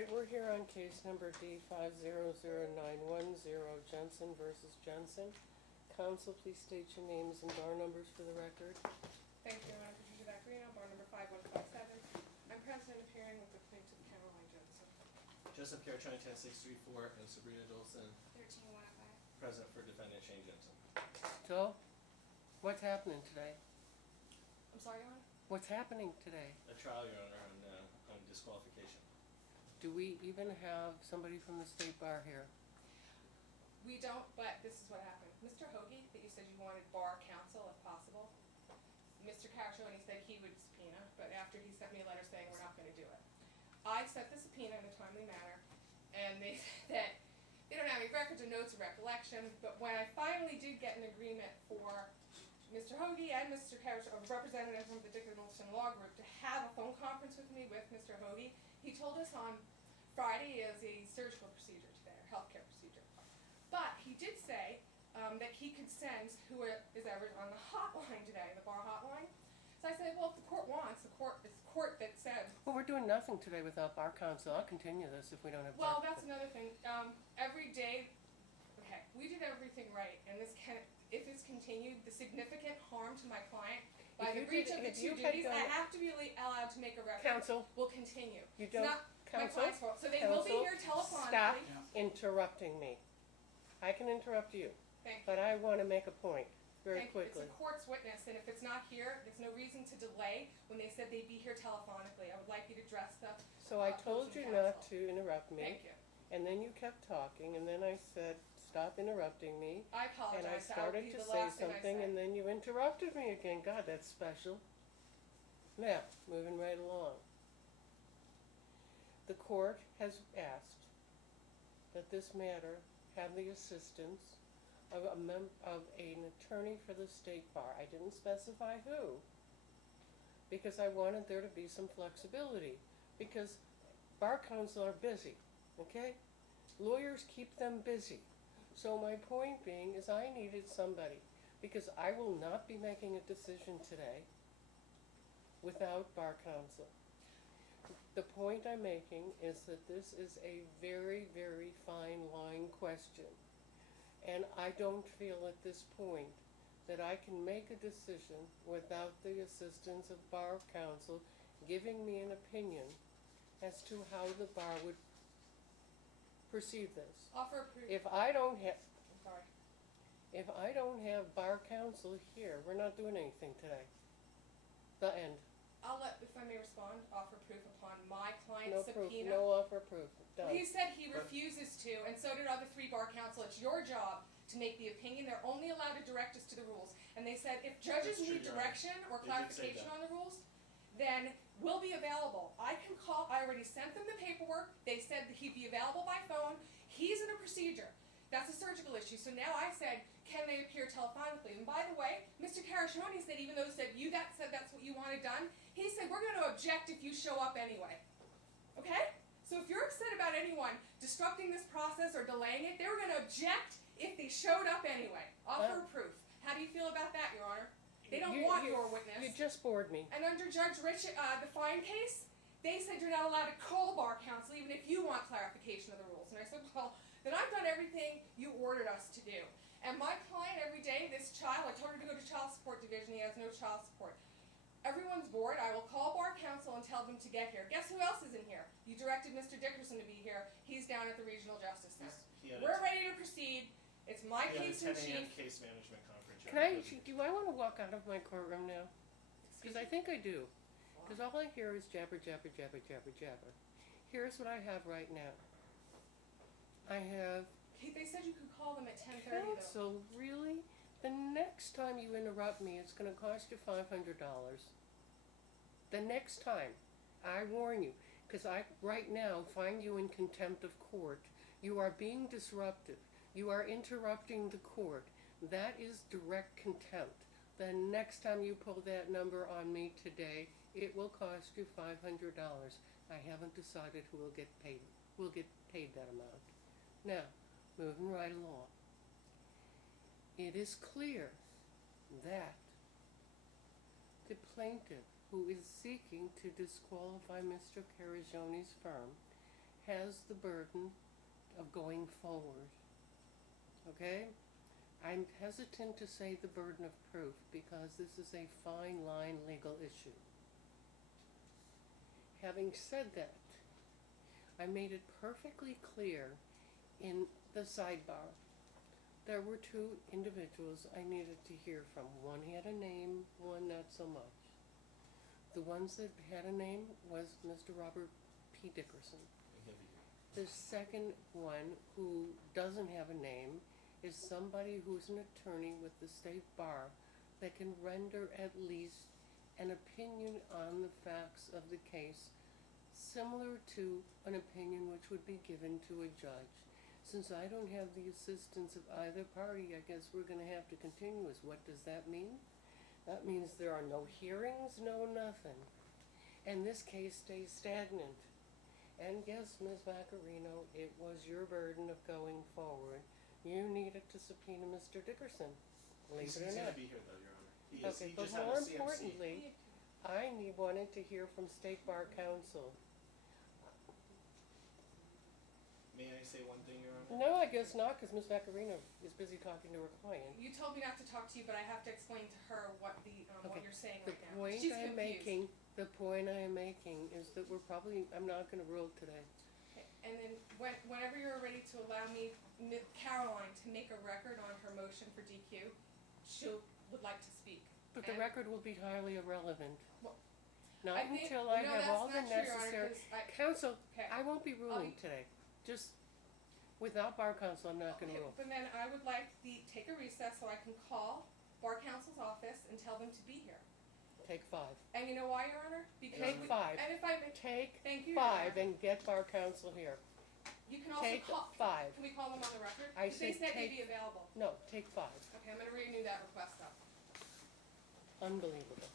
right, we're here on case number D500910, Jensen versus Jensen. Counsel, please state your names and bar numbers for the record. Thank you, I'm Patricia Vaccarino, bar number 5157. I'm present and appearing with the plaintiff, Caroline Jensen. Joseph Carachani, 10634, and Sabrina Dolson, 13105. present for defendant Shane Jensen. So, what's happening today? I'm sorry, Your Honor? What's happening today? A trial, Your Honor, on disqualification. Do we even have somebody from the state bar here? We don't, but this is what happened. Mr. Hoagie, that you said you wanted bar counsel if possible, Mr. Carachani said he would subpoena, but after he sent me a letter saying we're not going to do it. I sent the subpoena in a timely manner, and they said that they don't have any records or notes or recollection, but when I finally did get an agreement for Mr. Hoagie and Mr. Carachani, a representative from the Dickinson Law Group, to have a phone conference with me with Mr. Hoagie, he told us on Friday is a surgical procedure today, or healthcare procedure. But he did say that he could send who is ever on the hotline today, the bar hotline. So I said, well, if the court wants, it's the court that said. Well, we're doing nothing today without bar counsel. I'll continue this if we don't have bar. Well, that's another thing. Every day, okay, we did everything right, and this can, if it's continued, the significant harm to my client by the breach of the two duties, I have to be allowed to make a record. Counsel, will continue. You don't. It's not Counsel, my client's fault. So they counsel, will be here telephonically. Stop interrupting me. I can interrupt you, Thank you. but I want to make a point very quickly. It's a court's witness, and if it's not here, there's no reason to delay when they said they'd be here telephonically. I would like you to address the So I told you opposing not counsel. to interrupt me. Thank you. And then you kept talking, and then I said, stop interrupting me. I apologize. And I That would be started to the say last thing I something, said. and then you interrupted me again. God, that's special. Now, moving right along. The court has asked that this matter have the assistance of an attorney for the state bar. I didn't specify who, because I wanted there to be some flexibility, because bar counsel are busy, okay? Lawyers keep them busy. So my point being is I needed somebody, because I will not be making a decision today without bar counsel. The point I'm making is that this is a very, very fine line question. And I don't feel at this point that I can make a decision without the assistance of bar counsel giving me an opinion as to how the bar would perceive this. Offer proof. If I don't have, I'm sorry. if I don't have bar counsel here, we're not doing anything today. The end. I'll let, if I may respond, offer proof upon my No client's proof, subpoena. no offer proof. Well, Done. he said he refuses to, and so did other three bar counsel. It's your job to make the opinion. They're only allowed to direct us to the rules. And they said if judges That's true, need Your direction or They did say clarification that. on the rules, then we'll be available. I can call. I already sent them the paperwork. They said that he'd be available by phone. He's in a procedure. That's a surgical issue. So now I said, can they appear telephonically? And by the way, Mr. Carachani said, even though he said that's what you wanted done, he said, we're going to object if you show up anyway. Okay? So if you're upset about anyone disrupting this process or delaying it, they were going to object if they showed up anyway. Offer proof. How do you feel about that, Your Honor? They don't want your witness. You just bored me. And under Judge Rich, the Fine case, they said you're not allowed to call bar counsel even if you want clarification of the rules. And I said, well, then I've done everything you ordered us to do. And my client every day, this child, I told her to go to child support division. He has no child support. Everyone's bored. I will call bar counsel and tell them to get here. Guess who else is in here? You directed Mr. Dickerson to be here. He's down at the Regional Justice Center. We're ready to proceed. It's my case in He had a 10 a.m. chief. case management conference. Do I want to walk out of my courtroom now? Because I think I do. Because all I hear is jabber, jabber, jabber, jabber, jabber. Here's what I have right now. I have They said you could call them at 10:30 though. counsel, really? The next time you interrupt me, it's going to cost you $500. The next time. I warn you. Because I, right now, find you in contempt of court. You are being disruptive. You are interrupting the court. That is direct contempt. The next time you pull that number on me today, it will cost you $500. I haven't decided who will get paid. Will get paid that amount. Now, moving right along. It is clear that the plaintiff who is seeking to disqualify Mr. Carachani's firm has the burden of going forward. Okay? I'm hesitant to say the burden of proof because this is a fine line legal issue. Having said that, I made it perfectly clear in the sidebar. There were two individuals I needed to hear from. One had a name, one not so much. The ones that had a name was Mr. Robert P. Dickerson. The second one, who doesn't have a name, is somebody who's an attorney with the state bar that can render at least an opinion on the facts of the case, similar to an opinion which would be given to a judge. Since I don't have the assistance of either party, I guess we're gonna have to continue. What does that mean? That means there are no hearings, no nothing. And this case stays stagnant. And yes, Ms. Vaccarino, it was your burden of going forward. You needed to subpoena Mr. Dickerson, believe He's it or gonna not. be here though, Your Honor. He Okay, but just had more a CMC. importantly, I wanted to hear from State Bar Counsel. May I say one thing, Your Honor? No, I guess not, because Ms. Vaccarino is busy talking to her client. You told me not to talk to you, but I have to explain to her what what Okay, you're saying The right now. point She's I'm confused. making is that I'm not gonna rule today. Okay, and then whenever you're ready to allow me, Caroline, to make a record on her motion for DQ, she would like to speak. But the And- record will be highly irrelevant. Well, Not I think- until I no, have that's all the not true, Your Honor, necessary. 'cause I- Counsel, Okay. I won't be ruling be- today. Just, without bar counsel, I'm not gonna Okay, rule. but then I would like take a recess so I can call Bar Counsel's office and tell them to be here. Take 5. And you know why, Your Honor? Because Take 5. And if I may, Take thank you, Your 5 Honor. and get bar counsel here. You can also Take call. 5. Can we call them on the record? I Because they said said they'd take- be available. No, take 5. Okay, I'm gonna renew that request though. Unbelievable.